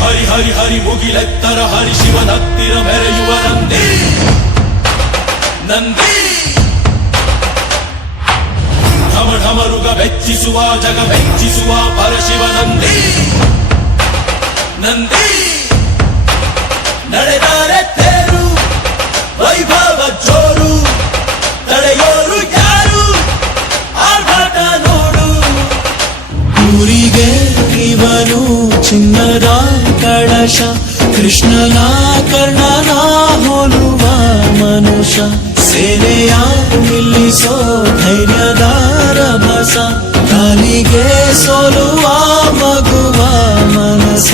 ಹರಿ ಹರಿ ಹರಿ ಮುಗಿಲೆತ್ತರ ಹರಿ ಶಿವನತ್ತಿರ ಮೆರೆಯುವ ನಂದಿ ನಂದಿ ಢಮ ಢಮರುಗ ಮೆಚ್ಚಿಸುವ ಜಗ ಮೆಚ್ಚಿಸುವ ಪರಶಿವ ನಂದಿ ನಂದಿ ನಡೆದಾರೆ ತೇರು ವೈಭವ ಜೋರು ತಡೆಯೋರು ಯಾರು ಆರ್ಭಟ ನೋಡು ಊರಿಗೆ ಇವನು ಚಿನ್ನದ ಕಳಶ ಕೃಷ್ಣನ ಕರ್ಣನ ಹೋಲುವ ಮನುಷ್ಯ ಸೇನೆಯ ನಿಲ್ಲಿಸೋ ಧೈರ್ಯದ ರಭಸ ಕಾಲಿಗೆ ಸೋಲುವ ಮಗುವ ಮನಸ